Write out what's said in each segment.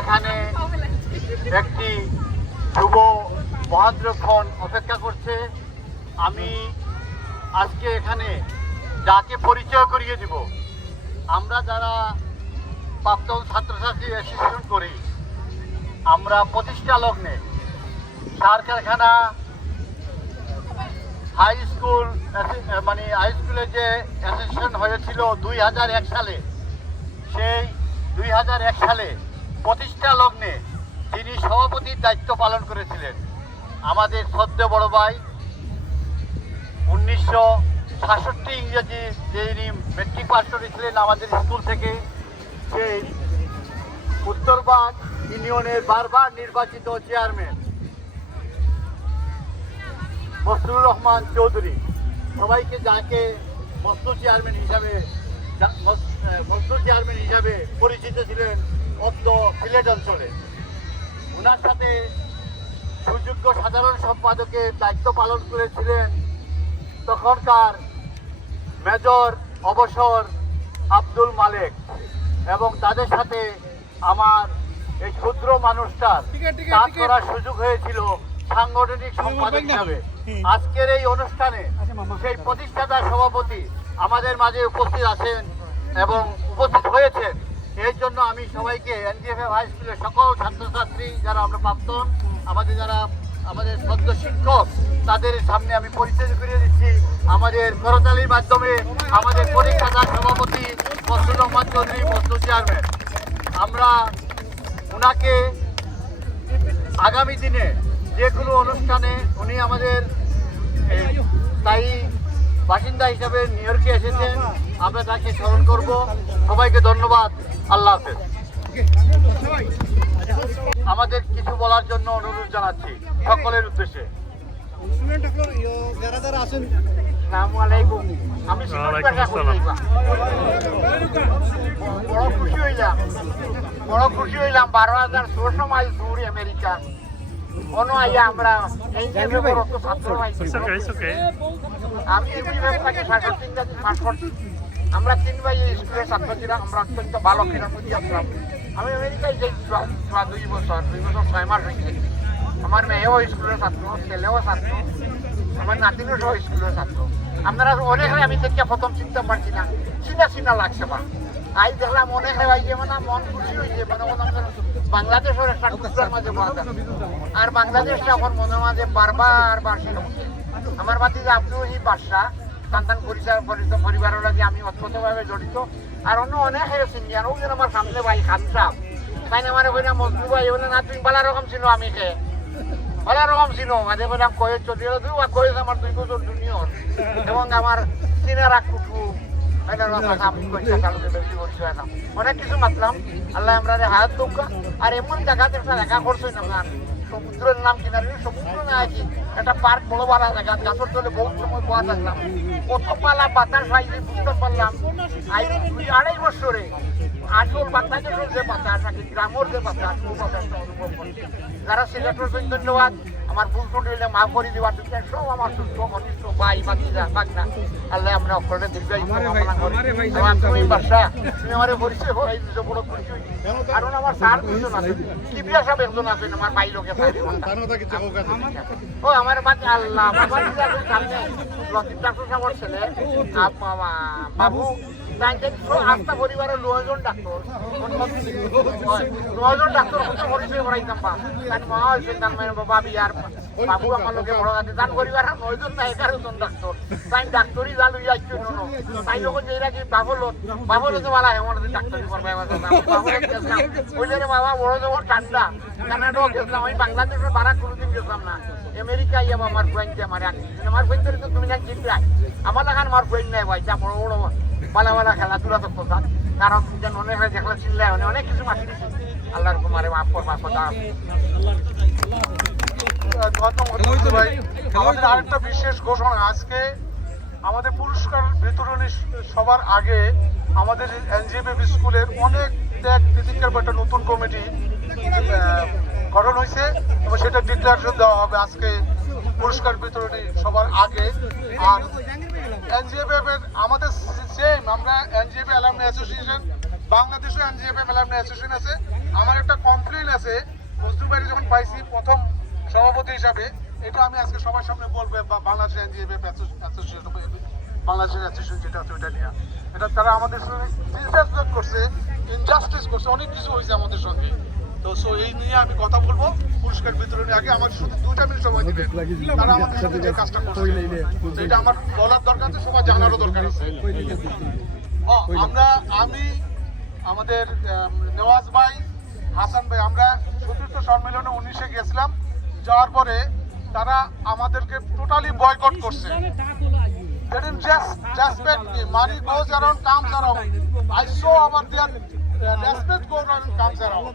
এখানে একটি শুভ মহাদ্রক্ষণ অপেক্ষা করছে, আমি আজকে এখানে যাকে পরিচয় করিয়ে দিব, আমরা যারা প্রাক্তন ছাত্রছাত্রী অ্যাসোসিয়েশন করি, আমরা প্রতিষ্ঠা লগ্নে সার কারখানা হাই স্কুল মানে হাই স্কুলে যে অ্যাসোসিয়েশন হয়েছিল দুই হাজার এক সালে, সেই দুই হাজার এক সালে প্রতিষ্ঠা লগ্নে তিনি সভাপতির দায়িত্ব পালন করেছিলেন। আমাদের সদ্য বড় ভাই উনিশশো সাতষট্টি ইংরেজি যিনি মেট্রিক পাস করেছিলেন আমাদের স্কুল থেকে। সেই উত্তরবাগ ইউনিয়নের বারবার নির্বাচিত চেয়ারম্যান মসরুর রহমান চৌধুরী। সবাইকে যাকে মস্তু চেয়ারম্যান হিসাবে যা- মস- আহ, মস্তু চেয়ারম্যান হিসাবে পরিচিত ছিলেন অদ্য সিলেট অঞ্চলে। ওনার সাথে সুযোগ্য সাধারণ সম্পাদকের দায়িত্ব পালন করেছিলেন তখনকার মেজর অবসর আব্দুল মালেক এবং তাদের সাথে আমার এই ক্ষুদ্র মানুষটার কাজ করার সুযোগ হয়েছিল সাংগঠনিক সম্পাদক হিসাবে। আজকের এই অনুষ্ঠানে সেই প্রতিষ্ঠাতা সভাপতি আমাদের মাঝে উপস্থিত আছেন এবং উপস্থিত হয়েছেন। এর জন্য আমি সবাইকে এনজিএফ হাই স্কুলের সকল ছাত্রছাত্রী যারা আমরা প্রাক্তন আমাদের যারা, আমাদের সদ্য শিক্ষক, তাদের সামনে আমি পরিচয় করিয়ে দিচ্ছি। আমাদের করতালির মাধ্যমে আমাদের পরীক্ষাদার সভাপতি মসুর রহমান চৌধুরী মস্তু চেয়ারম্যান আমরা ওনাকে আগামী দিনে যে কোনো অনুষ্ঠানে উনি আমাদের, এই স্থায়ী বাসিন্দা হিসাবে নিউ ইয়র্কে এসেছেন। আমরা তাকে স্মরণ করব। সবাইকে ধন্যবাদ। আল্লাহ হাফেজ। আমাদের কিছু বলার জন্য অনুরোধ জানাচ্ছি সকলের উদ্দেশ্যে। যারা যারা আছেন আসসালামু আলাইকুম আমি বড় খুশি হইলাম। বড় খুশি হইলাম। বারো হাজার ষোলশো মাইল দূর আমেরিকা। কোনো আইয়া আমরা এই যে বেগরত্ব ছাত্র. আমি ইউনিভার্স থেকে সাতষট্টি ইংরাজি পাস করছি আমরা তিন ভাই এই স্কুলের ছাত্র আমরা অত্যন্ত ভালো বুঝি আসলাম আমি আমেরিকায় যাই দুই বছর দুই বছর ছয় মাস হয়েছে আমার মেয়েও স্কুলের ছাত্র ছেলেও ছাত্র আমার নাতিনও সহ স্কুলের ছাত্র। আপনারা অনেক আমি থেকে প্রথম চিন্তা পারছি না চিনা চিনা লাগছে বা আই দেখলাম ভাই যে মানে মন খুশি হয়েছে মানে মনে বাংলাদেশের একটা টুকরার মাঝে আর বাংলাদেশটা এখন মনের মাঝে বারবার হচ্ছে আমার বাতি যে আপনিও এই বাসা সন্তান পরিচয় পরিবারের লাগে আমি অত্যন্তভাবে জড়িত। আর অন্য অনেক হয়েছেন ওই যেন আমার সামনে ভাই খান সাহ তাই না আমার ওইটা মজদু ভাই বলে না, তুমি বালা রকম ছিল আমি কে? বালা রকম ছিল মাঝে আমি কয়ে চলি দুই কয়েস আমার দুই বছর জুনিয়র এবং আমার সিনেরা কুটুম অনেক কিছু মাতলাম। আল্লাহ আমরা হায়াত দৌকা আর এমন জায়গাতে একটা দেখা করছেন আপনার। সমুদ্রের নাম কিনারে, সমুদ্র না একটা পার্ক বড় বড় জায়গা, গাছের তলে সময় পাওয়া থাকলাম। কত পালা বাতাস পাইলে বুঝতে পারলাম। দুই আড়াই বছরে আসল বাংলাদেশের যে বাতাস গ্রামের যে অনুভব করছি। যারা জন্য ধন্যবাদ। আমার ভুল ত্রুটি হইলে মা করে দেওয়ার জন্য সব আমার সুস্থ ঘনিষ্ঠ ভাই বাকিরা বাগনা আল্লাহ আমরা অক্ষরে দীর্ঘায়ু কামনা করি আমার তুমি বাসা তুমি আমার পরিচয় হয়ে দিছো বড় খুশি। কারণ আমার স্যার দুজন আছে কিবিয়া সাহেব একজন আছেন আমার ভাই লোকে ও আমার বাচ্চা আল্লাহ সামনে লতিফ ডাক্তার সাহেবের ছেলে বাবু আস্থা পরিবারের নয়জন ডাক্তার। নয়জন ডাক্তার কত পরিচয় করাইতাম বা তার মা হয়েছেন তার মেয়ের বাবা, বিয়ার বাবু, আমার লোকে বড় আছে। তার পরিবারের নয়জন না এগারো জন ডাক্তার। তাই ডাক্তারই যা লইয়া আসছে নো তাই যখন যে রাখি বাবল বাবল তো বলা হয় আমার ডাক্তারি করবে ওই জন্য বাবা বড় যখন ঠান্ডা। কানাডাও গেছিলাম, আমি বাংলাদেশের বারা কোনোদিন গেছিলাম না। আমেরিকা ইয়া আমার ফ্রেন্ড আমার আমার ফ্রেন্ড তুমি আমার লাগান আমার নাই বড় বড় বালা বালা খেলাধুলা তো কথা কারণ যেন অনেক হয়ে দেখলে চিনলে অনেক অনেক কিছু মাতি দিছি আল্লাহর কুমারে মাফ করবা কথা আমাদের আরেকটা বিশেষ ঘোষণা। আজকে আমাদের পুরস্কার বিতরণী সবার আগে আমাদের এনজিএফ স্কুলের অনেক ত্যাগ তিতিকার বা একটা নতুন কমিটি গঠন হয়েছে এবং সেটা ডিক্লারেশন দেওয়া হবে আজকে পুরস্কার বিতরণী সবার আগে। আর এনজিএফ এর আমাদের অ্যাসোসিয়েশন বাংলাদেশও এনজিএফ অ্যালামনি অ্যাসোসিয়েশন আছে। আমার একটা কমপ্লেন আছে, মজদুর যখন পাইছি প্রথম সভাপতি হিসাবে, এটা আমি আজকে সবার সামনে বলব বাংলাদেশ এনজিএফ অ্যাসোসিয়েশন বাংলাদেশের অ্যাসোসিয়েশন যেটা আছে ওইটা নিয়ে। এটা তারা আমাদের সঙ্গে ডিসরেসপেক্ট করছে ইনজাস্টিস করছে, অনেক কিছু হয়েছে আমাদের সঙ্গে। তো সো এই নিয়ে আমি কথা বলব, পুরস্কার বিতরণের আগে আমার শুধু দুইটা মিনিট সময় দিবেন। তারা আমাদের সাথে যে কাজটা করছে এটা আমার বলার দরকার আছে, সবাই জানারও দরকার আছে। আমরা, আমি, আমাদের নেওয়াজ ভাই, হাসান ভাই, আমরা চতুর্থ সম্মেলনে উনিশে গেছিলাম। যাওয়ার পরে তারা আমাদেরকে টোটালি বয়কট করছে। Uh.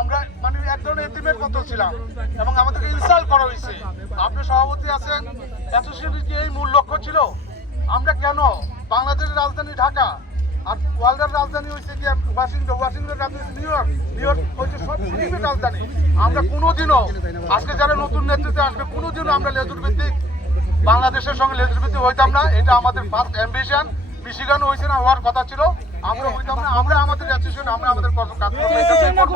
আমরা মানে এতিমের ছিলাম। এবং আমাদেরকে ইনসাল্ট করা হয়েছে। আপনি সভাপতি আছেন অ্যাসোসিয়েশনের কি এই মূল লক্ষ্য ছিল? আমরা কেন? বাংলাদেশের রাজধানী ঢাকা। আর ওয়ার্ল্ডের রাজধানী হচ্ছে কি ওয়াশিংটন। ওয়াশিংটন রাজধানী নিউ ইয়র্ক। নিউ ইয়র্ক হচ্ছে সব পৃথিবীর রাজধানী। আমরা কোনোদিনও আজকে যারা নতুন নেতৃত্বে আসবে কোনোদিনও আমরা লেজুর ভিত্তিক বাংলাদেশের সঙ্গে লেজুর ভিত্তিক হইতাম না। এটা আমাদের ফার্স্ট অ্যাম্বিশন মিশিগান হয়েছে না হওয়ার কথা ছিল। আমরা হইতাম না। আমরা আমাদের অ্যাসোসিয়েশন আমরা আমাদের কাজ করব।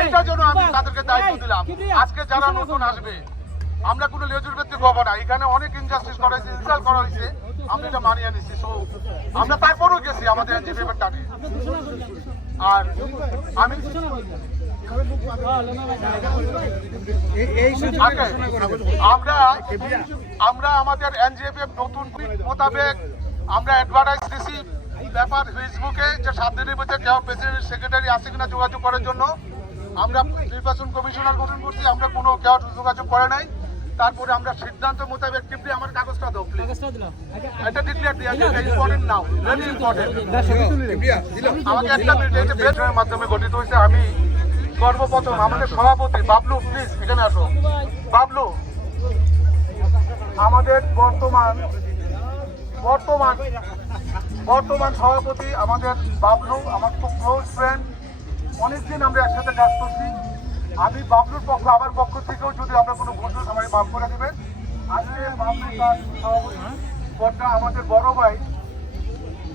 এইটার জন্য আমি তাদেরকে দায়িত্ব দিলাম। আজকে যারা নতুন আসবে আমরা কোনো লেজুর ভিত্তিক হব না। এখানে অনেক ইনজাস্টিস করা হয়েছে ইনসাল্ট করা হয়েছে আমরা এটা মানিয়ে নিচ্ছি। So, আমরা তারপরেও গেছি আমাদের এনজিপি টাকে আর আমি আমরা আমরা আমাদের এনজিএফ নতুন মোতাবেক আমরা অ্যাডভার্টাইজ দিছি। ব্যাপার ফেসবুকে যে সাত দিনের মধ্যে কেউ প্রেসিডেন্ট সেক্রেটারি আছে কিনা যোগাযোগ করার জন্য। আমরা নির্বাচন কমিশনার গঠন করছি আমরা কোনো কেউ যোগাযোগ করে নাই। তারপরে আমরা সিদ্ধান্ত মোতাবেক টিপলি আমার কাগজটা দাও প্লিজ এটা ডিক্লেয়ার দিয়া এটা ইম্পর্টেন্ট নাও ভেরি ইম্পর্টেন্ট আমাকে একটা মিনিট বেডরুমের মাধ্যমে গঠিত হয়েছে আমি সর্বপ্রথম আমাদের সভাপতি বাবলু প্লিজ এখানে আসো। বাবলু আমাদের বর্তমান বর্তমান বর্তমান সভাপতি আমাদের বাবলু আমার খুব ক্লোজ ফ্রেন্ড অনেকদিন আমরা একসাথে কাজ করছি। আমি বাবলুর পক্ষ, আমার পক্ষ থেকেও যদি আমরা কোনো ভুল সবাই মাফ করে দেবেন। আজকে বাবলু তার সভাপতি পদটা আমাদের বড় ভাই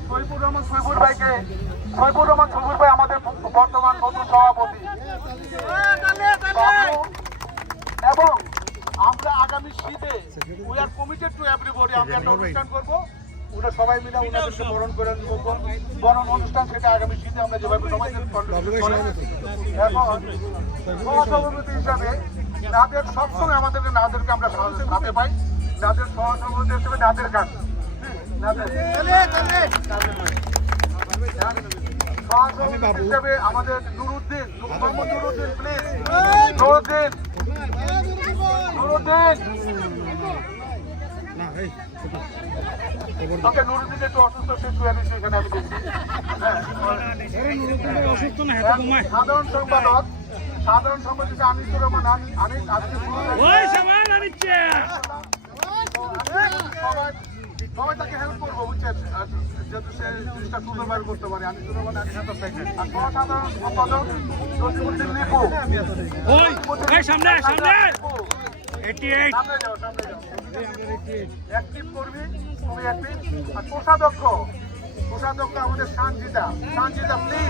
সৈফুর রহমান সৈফুর ভাইকে সৈফুর রহমান সৈফুর ভাই আমাদের বর্তমান নতুন সভাপতি। এবং আমরা আগামী শীতে we are committed to everybody আমরা একটা অনুষ্ঠান করব। ওরা সবাই মিলে ওনাদেরকে বরণ করে নেব বরণ অনুষ্ঠান সেটা আগামী শীতে আমরা যেভাবে সবাই এখন সহসভাপতি হিসাবে নাদের সবসময় আমাদেরকে নাদেরকে আমরা সাথে পাই। নাদের সহসভাপতি হিসেবে নাদের কাজ। সহসভাপতি হিসেবে আমাদের নুরুদ্দিন মোহাম্মদ নুরুদ্দিন প্লিজ নুরুদ্দিন। নুরুদ্দিন। ওকে নুরুদ্দিন একটু অসুস্থ সে শুয়ে এখানে আমি দেখছি। সাধারণ সম্পাদক সাধারণ সম্পাদক আনিসুর রহমান আনি- আনিস আজকে সবাই সবাই তাকে হেল্প করব বুঝছেন? যাতে সে জিনিসটা সুন্দরভাবে করতে পারে আনিসুর রহমান আনিস আর সাধারণ সম্পাদক জসিমুদ্দিন লিপু সামনে সামনে। কোষাধ্যক্ষ কোষাধ্যক্ষ আমাদের সানজিদা। সানজিদা প্লিজ